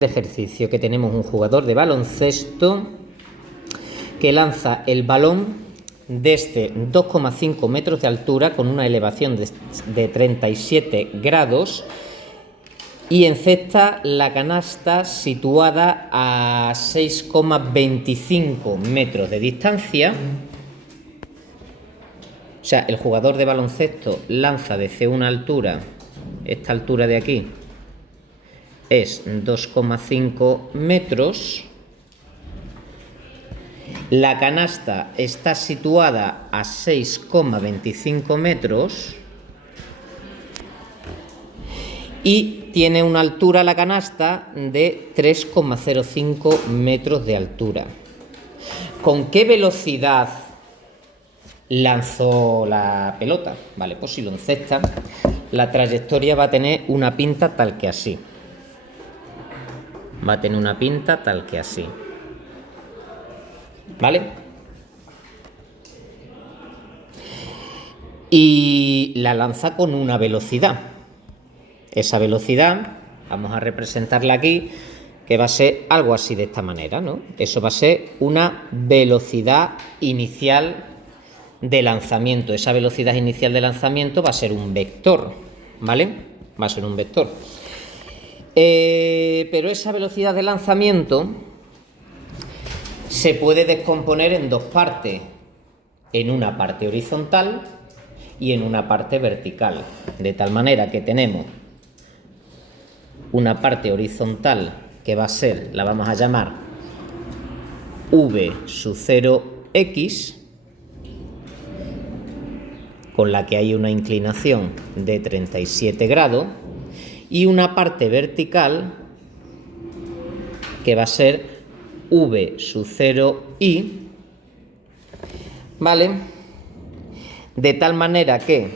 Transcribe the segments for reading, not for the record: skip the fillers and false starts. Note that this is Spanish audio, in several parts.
ejercicio que tenemos un jugador de baloncesto que lanza el balón desde 2,5 metros de altura con una elevación de 37 grados y encesta la canasta situada a 6,25 metros de distancia. O sea, el jugador de baloncesto lanza desde una altura, esta altura de aquí es 2,5 metros. La canasta está situada a 6,25 metros y tiene una altura la canasta de 3,05 metros de altura. ¿Con qué velocidad lanzó la pelota? Vale, pues si lo encesta, la trayectoria va a tener una pinta tal que así. Va a tener una pinta tal que así. ¿Vale? Y la lanza con una velocidad. Esa velocidad, vamos a representarla aquí, que va a ser algo así de esta manera, ¿no? Eso va a ser una velocidad inicial de lanzamiento. Esa velocidad inicial de lanzamiento va a ser un vector, ¿vale? Va a ser un vector. Pero esa velocidad de lanzamiento se puede descomponer en dos partes, en una parte horizontal y en una parte vertical, de tal manera que tenemos una parte horizontal que va a ser, la vamos a llamar v sub 0x, con la que hay una inclinación de 37 grados, y una parte vertical que va a ser v sub 0y, ¿vale? De tal manera que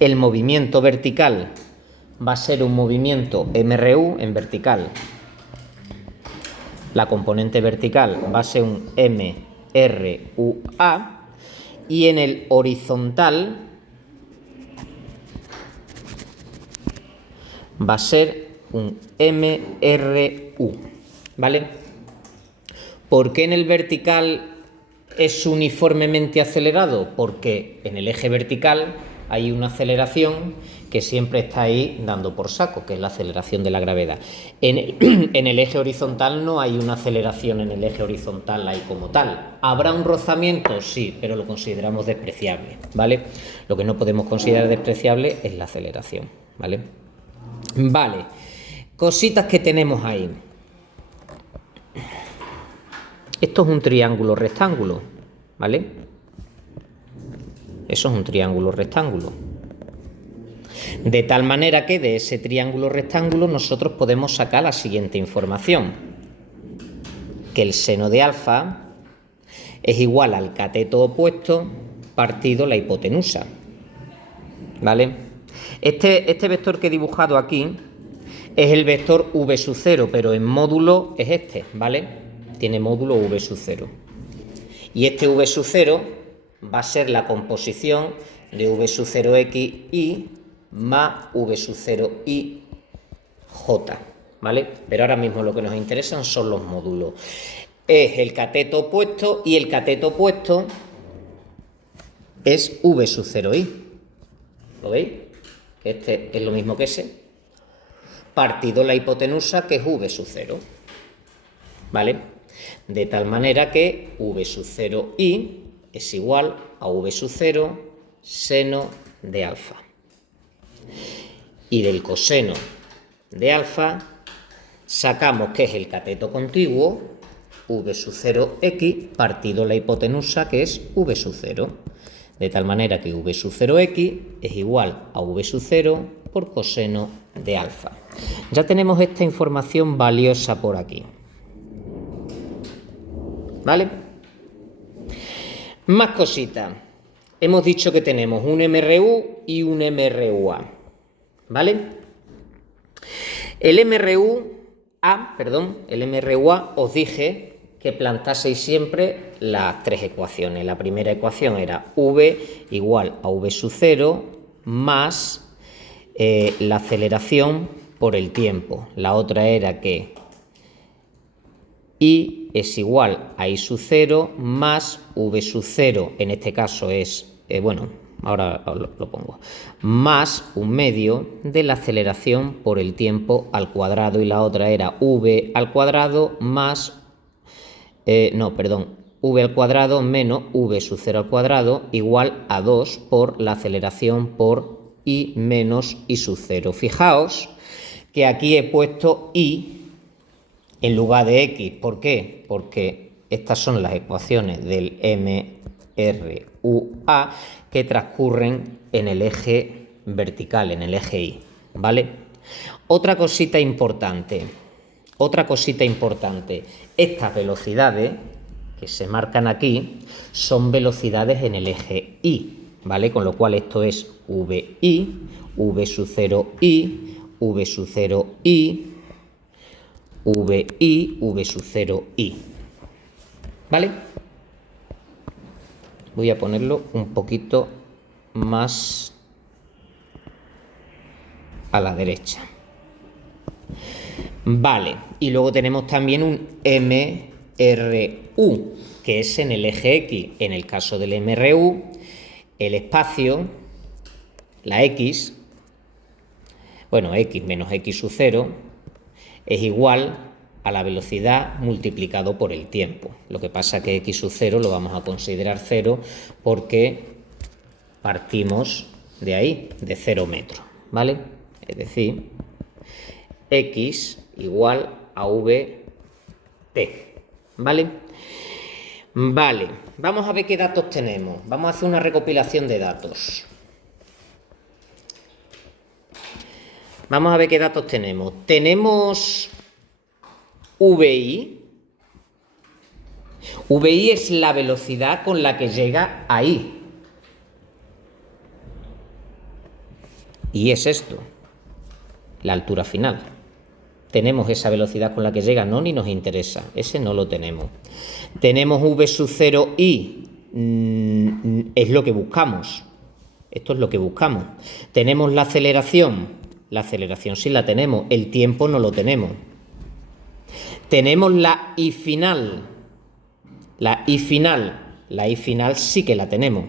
el movimiento vertical va a ser un movimiento MRU en vertical. La componente vertical va a ser un MRUA y en el horizontal va a ser un MRU, ¿vale? ¿Por qué en el vertical es uniformemente acelerado? Porque en el eje vertical hay una aceleración que siempre está ahí dando por saco, que es la aceleración de la gravedad. En el eje horizontal no hay una aceleración en el eje horizontal ahí como tal. ¿Habrá un rozamiento? Sí, pero lo consideramos despreciable, ¿vale? Lo que no podemos considerar despreciable es la aceleración, ¿vale? Vale, cositas que tenemos ahí. Esto es un triángulo rectángulo, ¿vale? Eso es un triángulo rectángulo. De tal manera que de ese triángulo rectángulo nosotros podemos sacar la siguiente información. Que el seno de alfa es igual al cateto opuesto partido la hipotenusa, ¿vale? Este vector que he dibujado aquí es el vector v sub 0, pero en módulo es este, ¿vale? Tiene módulo v sub 0. Y este v sub 0 va a ser la composición de v sub 0xy más v sub 0y j, ¿vale? Pero ahora mismo lo que nos interesan son los módulos. Es el cateto opuesto y el cateto opuesto es v sub 0y. ¿Lo veis? Este es lo mismo que ese, partido la hipotenusa, que es v sub 0, ¿vale? De tal manera que v sub 0y es igual a v sub 0 seno de alfa. Y del coseno de alfa sacamos que es el cateto contiguo, v sub 0x partido la hipotenusa, que es v sub 0. De tal manera que v sub 0x es igual a v sub 0 por coseno de alfa. Ya tenemos esta información valiosa por aquí, ¿vale? Más cositas. Hemos dicho que tenemos un MRU y un MRUA, ¿vale? El MRUA os dije que plantaseis siempre las tres ecuaciones. La primera ecuación era v igual a v sub 0 más la aceleración por el tiempo. La otra era que I es igual a I sub 0 más V sub 0, en este caso es, ahora lo pongo, más 1/2 de la aceleración por el tiempo al cuadrado, y la otra era V al cuadrado más, V al cuadrado menos V sub 0 al cuadrado igual a 2 por la aceleración por I menos I sub 0. Fijaos que aquí he puesto I en lugar de X. ¿Por qué? Porque estas son las ecuaciones del MRUA que transcurren en el eje vertical, en el eje Y, ¿vale? Otra cosita importante, estas velocidades que se marcan aquí son velocidades en el eje Y, ¿vale? Con lo cual esto es VI, V sub 0I, V sub 0I, VI, V sub 0I, ¿vale? Voy a ponerlo un poquito más a la derecha. Vale, y luego tenemos también un MRU, que es en el eje X. En el caso del MRU, el espacio, la X, X menos X sub 0, es igual a la velocidad multiplicado por el tiempo. Lo que pasa que X sub 0 lo vamos a considerar 0 porque partimos de ahí, de 0 metros, ¿vale? Es decir, X igual a VT, ¿vale? Vale, vamos a ver qué datos tenemos. Vamos a hacer una recopilación de datos. Vamos a ver qué datos tenemos. Tenemos VI. VI es la velocidad con la que llega ahí. Y es esto, la altura final. Tenemos esa velocidad con la que llega, no, ni nos interesa. Ese no lo tenemos. Tenemos V sub 0I, es lo que buscamos. Esto es lo que buscamos. Tenemos la aceleración. La aceleración sí la tenemos, el tiempo no lo tenemos. Tenemos la I final. La I final sí que la tenemos.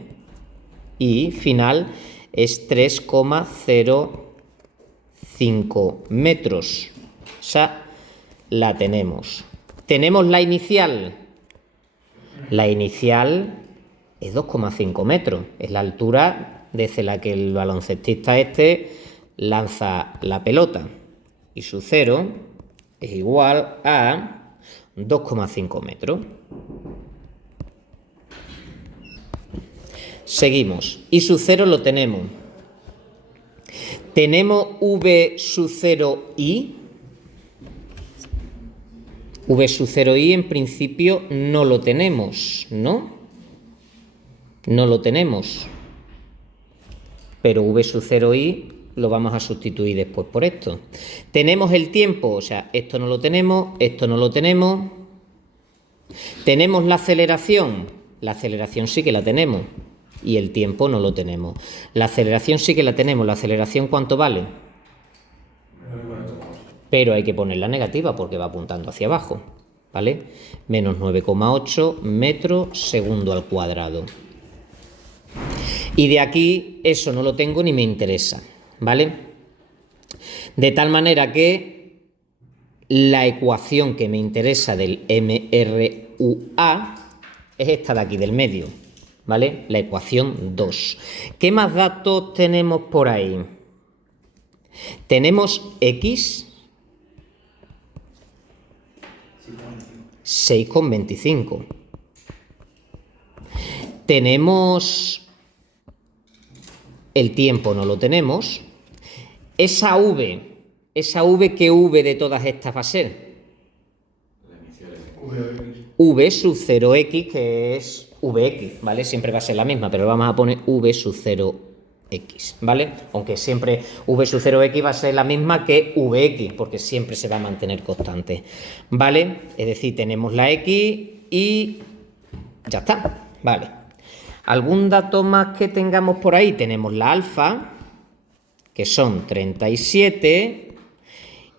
I final es 3,05 metros. O sea, la tenemos. Tenemos la inicial. La inicial es 2,5 metros. Es la altura desde la que el baloncestista lanza la pelota, y su 0 es igual a 2,5 metros. Seguimos. Y su 0 lo tenemos. Tenemos V sub 0I. V sub 0I en principio no lo tenemos, ¿no? No lo tenemos. Pero V sub 0I lo vamos a sustituir después por esto. Tenemos el tiempo, o sea, esto no lo tenemos, esto no lo tenemos. Tenemos la aceleración sí que la tenemos, y el tiempo no lo tenemos. La aceleración sí que la tenemos. ¿La aceleración cuánto vale? Pero hay que ponerla negativa porque va apuntando hacia abajo, ¿vale? Menos 9,8 metros segundo al cuadrado. Y de aquí eso no lo tengo ni me interesa, ¿vale? De tal manera que la ecuación que me interesa del MRUA es esta de aquí del medio, ¿vale? La ecuación 2. ¿Qué más datos tenemos por ahí? Tenemos X 6,25. Tenemos el tiempo, no lo tenemos. Esa V, ¿qué V de todas estas va a ser? V sub 0x, que es Vx, ¿vale? Siempre va a ser la misma, pero vamos a poner V sub 0x, ¿vale? Aunque siempre V sub 0x va a ser la misma que Vx, porque siempre se va a mantener constante, ¿vale? Es decir, tenemos la X y ya está, ¿vale? ¿Algún dato más que tengamos por ahí? Tenemos la alfa, que son 37,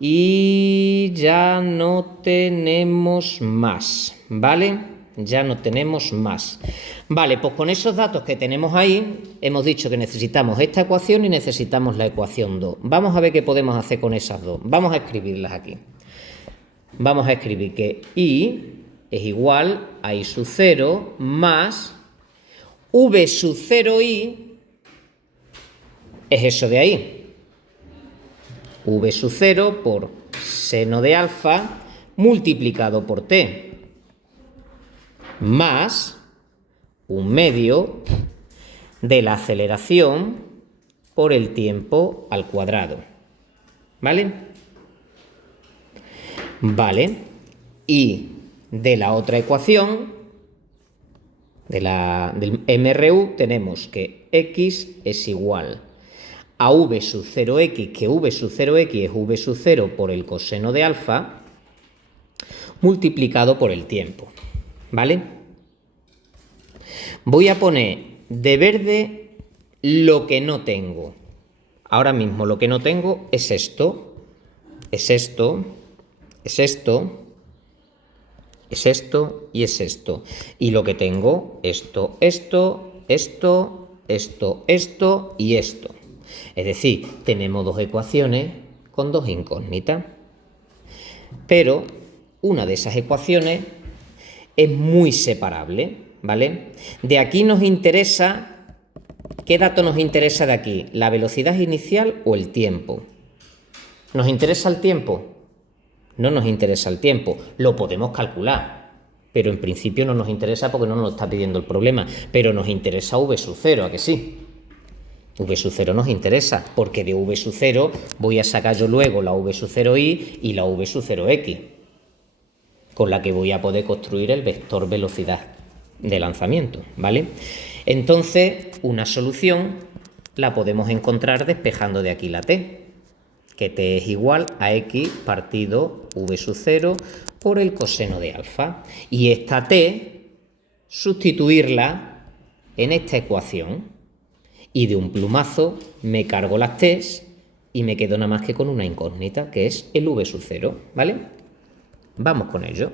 y ya no tenemos más, ¿vale? Ya no tenemos más. Vale, pues con esos datos que tenemos ahí, hemos dicho que necesitamos esta ecuación y necesitamos la ecuación 2. Vamos a ver qué podemos hacer con esas dos. Vamos a escribirlas aquí. Vamos a escribir que y es igual a i sub 0 más v sub 0i es eso de ahí. V sub 0 por seno de alfa multiplicado por t más un medio de la aceleración por el tiempo al cuadrado. ¿Vale? Vale. Y de la otra ecuación, del MRU, tenemos que x es igual a v sub 0x, que v sub 0x es v sub 0 por el coseno de alfa, multiplicado por el tiempo. ¿Vale? Voy a poner de verde lo que no tengo. Ahora mismo lo que no tengo es esto, es esto, es esto, es esto y es esto. Y lo que tengo, esto, esto, esto, esto, esto y esto. Es decir, tenemos dos ecuaciones con dos incógnitas. Pero una de esas ecuaciones es muy separable, ¿vale? De aquí nos interesa, ¿qué dato nos interesa de aquí? ¿La velocidad inicial o el tiempo? ¿Nos interesa el tiempo? No nos interesa el tiempo, lo podemos calcular, pero en principio no nos interesa porque no nos lo está pidiendo el problema, pero nos interesa v sub 0, ¿a que sí? V sub 0 nos interesa, porque de v sub 0 voy a sacar yo luego la v sub 0i y la v sub 0x, con la que voy a poder construir el vector velocidad de lanzamiento, ¿vale? Entonces, una solución la podemos encontrar despejando de aquí la t, que t es igual a x partido v sub 0 por el coseno de alfa. Y esta t, sustituirla en esta ecuación, y de un plumazo me cargo las t's y me quedo nada más que con una incógnita, que es el v sub 0, ¿vale? Vamos con ello.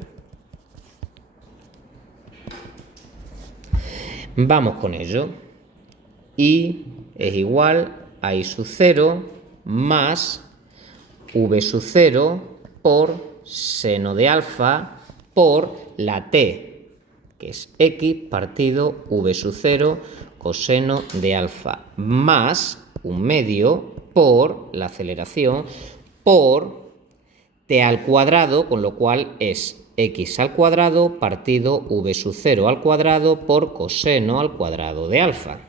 Vamos con ello. Y es igual a i sub 0 más v sub 0 por seno de alfa por la t, que es x partido v sub 0 coseno de alfa, más un medio por la aceleración por t al cuadrado, con lo cual es x al cuadrado partido v sub 0 al cuadrado por coseno al cuadrado de alfa.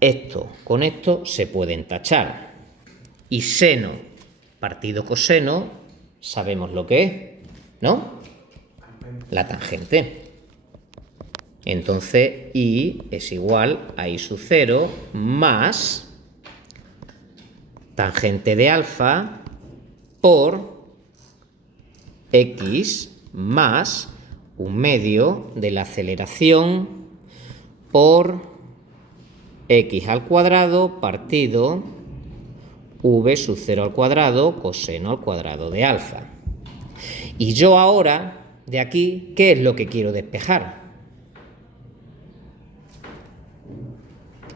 Esto con esto se pueden tachar. Y seno partido coseno, sabemos lo que es, ¿no? La tangente. Entonces, i es igual a i sub 0 más tangente de alfa por x más un medio de la aceleración por x al cuadrado partido v sub 0 al cuadrado coseno al cuadrado de alfa. Y yo ahora, de aquí, ¿qué es lo que quiero despejar?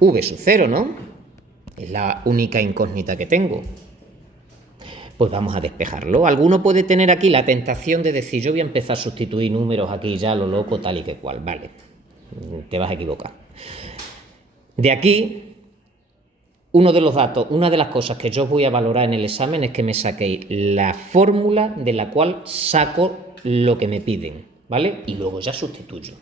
V sub 0, ¿no? Es la única incógnita que tengo. Pues vamos a despejarlo. Alguno puede tener aquí la tentación de decir, yo voy a empezar a sustituir números aquí ya, lo loco, tal y que cual. Vale, te vas a equivocar. De aquí, uno de los datos, una de las cosas que yo voy a valorar en el examen es que me saquéis la fórmula de la cual saco lo que me piden, ¿vale? Y luego ya sustituyo.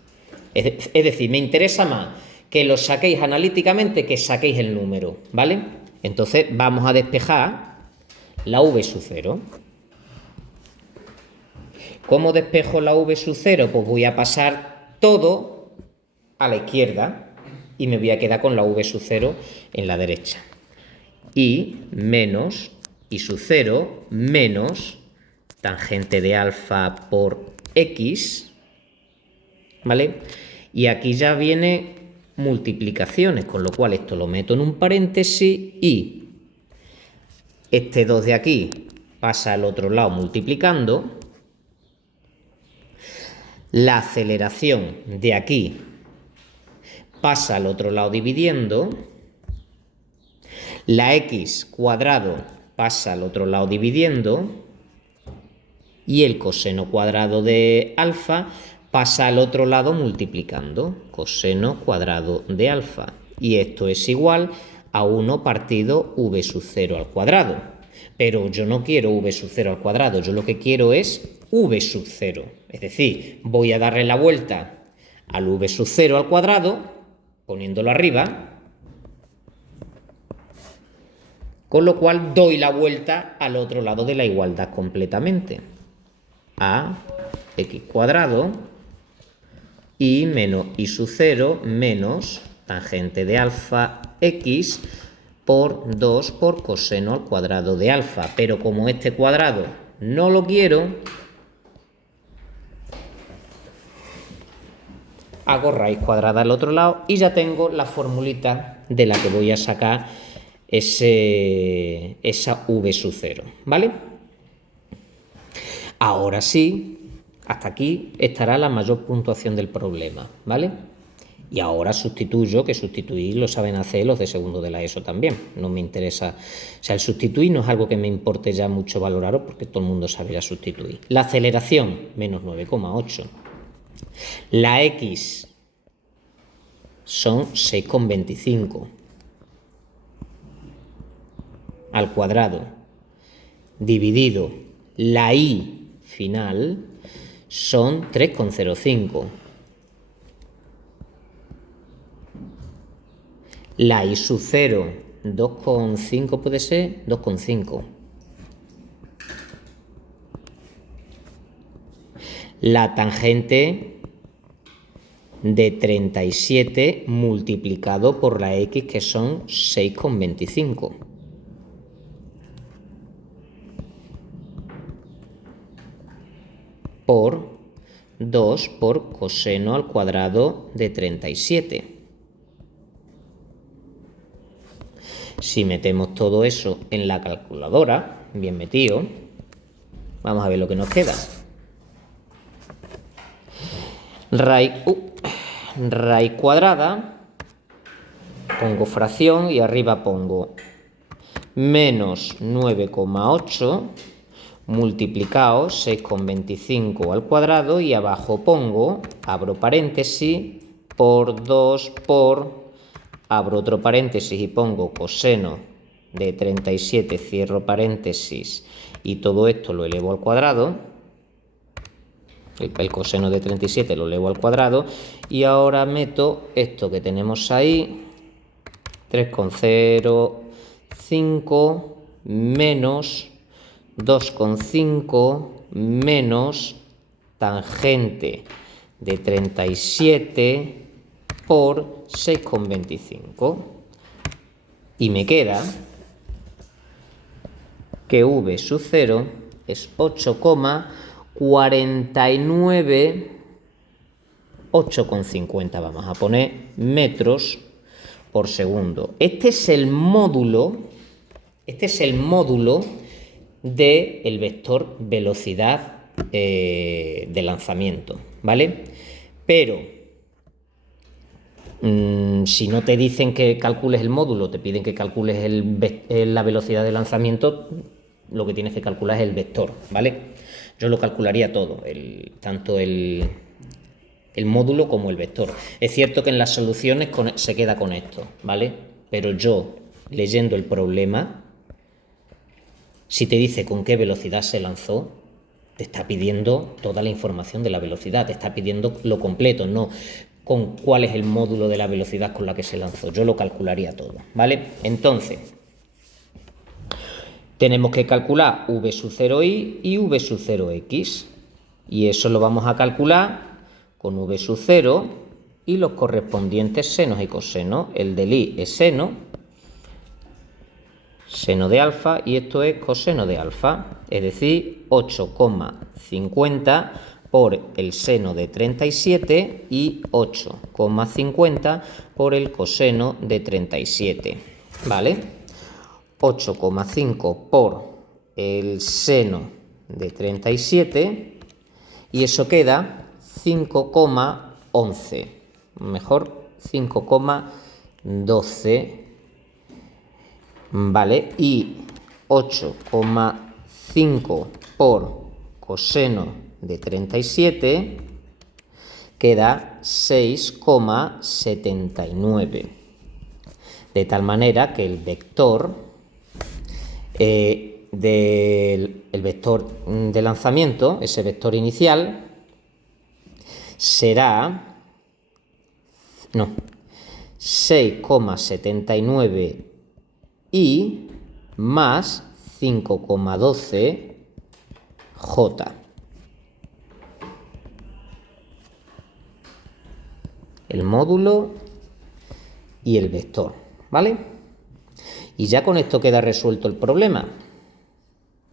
Es decir, me interesa más que lo saquéis analíticamente que saquéis el número, ¿vale? Entonces vamos a despejar la v sub 0. ¿Cómo despejo la v sub 0? Pues voy a pasar todo a la izquierda y me voy a quedar con la v sub 0 en la derecha. Y menos i sub 0 menos tangente de alfa por x, ¿vale? Y aquí ya viene multiplicaciones, con lo cual esto lo meto en un paréntesis y Este 2 de aquí pasa al otro lado multiplicando. La aceleración de aquí pasa al otro lado dividiendo. La x cuadrado pasa al otro lado dividiendo. Y el coseno cuadrado de alfa pasa al otro lado multiplicando. Coseno cuadrado de alfa. Y esto es igual a 1 partido v sub 0 al cuadrado. Pero yo no quiero v sub 0 al cuadrado, yo lo que quiero es v sub 0. Es decir, voy a darle la vuelta al v sub 0 al cuadrado, poniéndolo arriba, con lo cual doy la vuelta al otro lado de la igualdad completamente. A x cuadrado y menos y sub 0 menos tangente de alfa x por 2 por coseno al cuadrado de alfa. Pero como este cuadrado no lo quiero, hago raíz cuadrada al otro lado y ya tengo la formulita de la que voy a sacar esa v sub 0, ¿vale? Ahora sí, hasta aquí estará la mayor puntuación del problema, ¿vale? Y ahora sustituyo, que sustituir lo saben hacer los de segundo de la ESO también. No me interesa, o sea, el sustituir no es algo que me importe ya mucho valoraros porque todo el mundo sabe ya sustituir. La aceleración, menos 9,8. La X son 6,25 al cuadrado, dividido la Y final son 3,05. La Y sub 0, 2,5 puede ser, 2,5. La tangente de 37 multiplicado por la X, que son 6,25. Por 2 por coseno al cuadrado de 37. Si metemos todo eso en la calculadora, bien metido, vamos a ver lo que nos queda. Raíz cuadrada, pongo fracción y arriba pongo menos 9,8 multiplicado 6,25 al cuadrado y abajo pongo, abro paréntesis, por 2 por, abro otro paréntesis y pongo coseno de 37, cierro paréntesis y todo esto lo elevo al cuadrado. El coseno de 37 lo elevo al cuadrado y ahora meto esto que tenemos ahí, 3,05 menos 2,5 menos tangente de 37 por 6,25 y me queda que v sub 0 es 8,49, 8,50 vamos a poner metros por segundo. Este es el módulo del vector velocidad de lanzamiento, ¿vale? Pero si no te dicen que calcules el módulo, te piden que calcules la velocidad de lanzamiento, lo que tienes que calcular es el vector, ¿vale? Yo lo calcularía todo, tanto el módulo como el vector. Es cierto que en las soluciones se queda con esto, ¿vale? Pero yo, leyendo el problema, si te dice con qué velocidad se lanzó, te está pidiendo toda la información de la velocidad, te está pidiendo lo completo, no con cuál es el módulo de la velocidad con la que se lanzó. Yo lo calcularía todo, ¿vale? Entonces, tenemos que calcular v sub 0i y v sub 0x. Y eso lo vamos a calcular con v sub 0 y los correspondientes senos y cosenos. El del i es seno de alfa y esto es coseno de alfa, es decir, 8,50 por el seno de 37 y 8,50 por el coseno de 37, ¿vale? 8,5 por el seno de 37 y eso queda 5,11, mejor 5,12, ¿vale? Y 8,5 por coseno de 37 queda 6,79. De tal manera que el vector el vector de lanzamiento, ese vector inicial, será 6,79 y más 5,12 J. El módulo y el vector, ¿vale? Y ya con esto queda resuelto el problema.